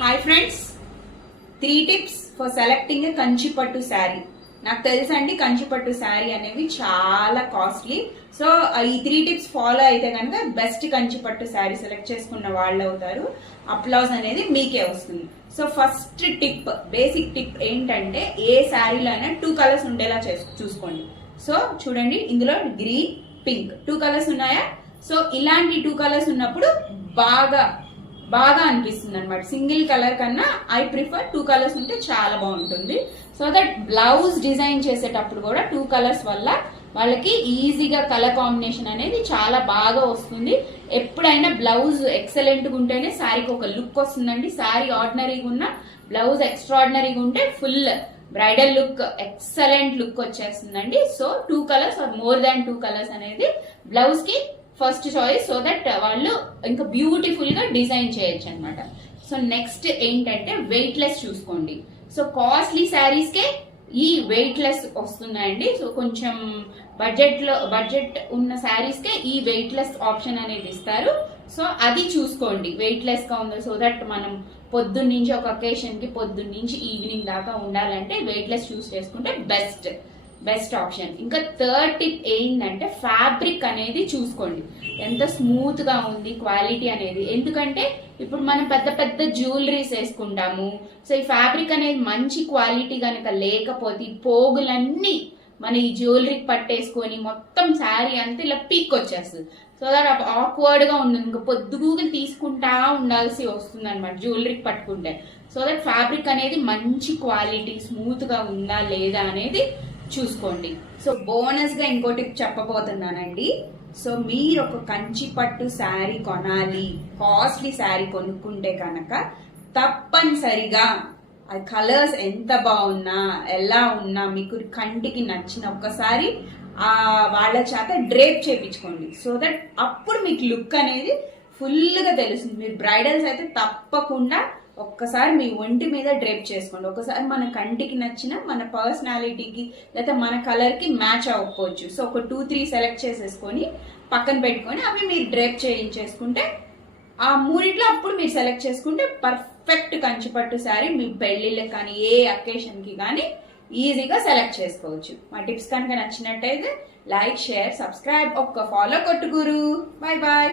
Hi friends, 3 tips for selecting a Kanchipattu sari. నాకు తెలుసండి కంచిపట్టు శారీ అనేవి చాలా కాస్ట్లీ. సో ఈ 3 టిప్స్ ఫాలో అయితే కనుక బెస్ట్ కంచిపట్టు శారీ సెలెక్ట్ చేసుకున్న వాళ్ళు అవుతారు. అప్లాజ్ అనేది మీకే వస్తుంది. So first tip, basic tip ఏంటంటే ఏ శారీలో అయినా 2 కలర్స్ ఉండేలా చూసుకోండి. సో చూడండి, ఇందులో గ్రీన్, పింక్ 2 కలర్స్ ఉన్నాయా? సో ఇలాంటి 2 కలర్స్ ఉన్నప్పుడు బాగా అనిపిస్తుంది అనమాట. సింగిల్ కలర్ కన్నా ఐ ప్రిఫర్ 2 కలర్స్ ఉంటే చాలా బాగుంటుంది. సో దట్ బ్లౌజ్ డిజైన్ చేసేటప్పుడు కూడా 2 కలర్స్ వల్ల వాళ్ళకి ఈజీగా కలర్ కాంబినేషన్ అనేది చాలా బాగా వస్తుంది. ఎప్పుడైనా బ్లౌజ్ ఎక్సలెంట్ గా ఉంటేనే శారీకి ఒక లుక్ వస్తుందండి. శారీ ఆర్డినరీగా ఉన్న బ్లౌజ్ ఎక్స్ట్రాడినరీగా ఉంటే full bridal look, excellent look వచ్చేస్తుందండి. So 2 colours or more than 2 colours అనేది బ్లౌజ్ కి ఫస్ట్ చాయిస్. సో దట్ వాళ్ళు ఇంకా బ్యూటిఫుల్ గా డిజైన్ చేయొచ్చు అనమాట. సో నెక్స్ట్ ఏంటంటే వెయిట్ లెస్ చూసుకోండి. సో కాస్ట్లీ శారీస్ కే ఈ వెయిట్ లెస్ వస్తున్నాయండి. సో కొంచెం బడ్జెట్ ఉన్న శారీస్ కే ఈ వెయిట్ లెస్ ఆప్షన్ అనేది ఇస్తారు. సో అది చూసుకోండి, వెయిట్ లెస్ గా ఉంది. సో దట్ మనం పొద్దున్న నుంచి ఒక అకేషన్ కి పొద్దున్న నుంచి ఈవినింగ్ దాకా ఉండాలంటే వెయిట్ లెస్ చూస్ చేసుకుంటే బెస్ట్ ఆప్షన్. ఇంకా థర్డ్ టిప్ ఏంటంటే ఫ్యాబ్రిక్ అనేది చూసుకోండి, ఎంత స్మూత్ గా ఉంది క్వాలిటీ అనేది. ఎందుకంటే ఇప్పుడు మనం పెద్ద జ్యువెలరీస్ వేసుకుంటాము. సో ఈ ఫ్యాబ్రిక్ అనేది మంచి క్వాలిటీ కనుక లేకపోతే ఈ పోగులన్నీ మన ఈ జ్యువెలరీకి పట్టేసుకొని మొత్తం శారీ అంతా ఇలా పీక్ వచ్చేస్తుంది. సో దట్ ఆక్వర్డ్ గా ఉంటుంది, ఇంకా పొద్దుగూగులు తీసుకుంటా ఉండాల్సి వస్తుంది అనమాట జ్యువెలరీకి పట్టుకుంటే. సో దట్ ఫ్యాబ్రిక్ అనేది మంచి క్వాలిటీ స్మూత్ గా ఉందా లేదా అనేది చూసుకోండి. సో బోనస్ గా ఇంకో టిప్ చెప్పబోతున్నానండి. సో మీరు ఒక కంచిపట్టు శారీ కొనాలి, కాస్ట్లీ శారీ కొనుక్కుంటే కనుక తప్పనిసరిగా ఆ కలర్స్ ఎంత బాగున్నా ఎలా ఉన్నా మీకు కంటికి నచ్చిన ఒక్కసారి వాళ్ళ చేత డ్రేప్ చేయించుకోండి. సో దట్ అప్పుడు మీకు లుక్ అనేది ఫుల్ గా తెలుస్తుంది. మీరు బ్రైడల్స్ అయితే తప్పకుండా ఒక్కసారి మీ ఒంటి మీద డ్రేప్ చేసుకోండి. ఒకసారి మన కంటికి నచ్చిన మన పర్సనాలిటీకి లేదా మన కలర్ కి మ్యాచ్ అవ్వకపోవచ్చు. సో ఒక 2-3 సెలెక్ట్ చేసేసుకొని పక్కన పెట్టుకొని అవి మీరు డ్రేప్ చేయించేసుకుంటే ఆ మూడిట్లో అప్పుడు మీరు సెలెక్ట్ చేసుకుంటే పర్ఫెక్ట్ కంచిపట్టు శారీ మీ పెళ్లిళ్ళకి కానీ ఏ అకేషన్ కి కానీ ఈజీగా సెలెక్ట్ చేసుకోవచ్చు. మా టిప్స్ కనుక నచ్చినట్టయితే లైక్, షేర్, సబ్స్క్రైబ్, ఒక్క ఫాలో కొట్టుగురు. Bye bye.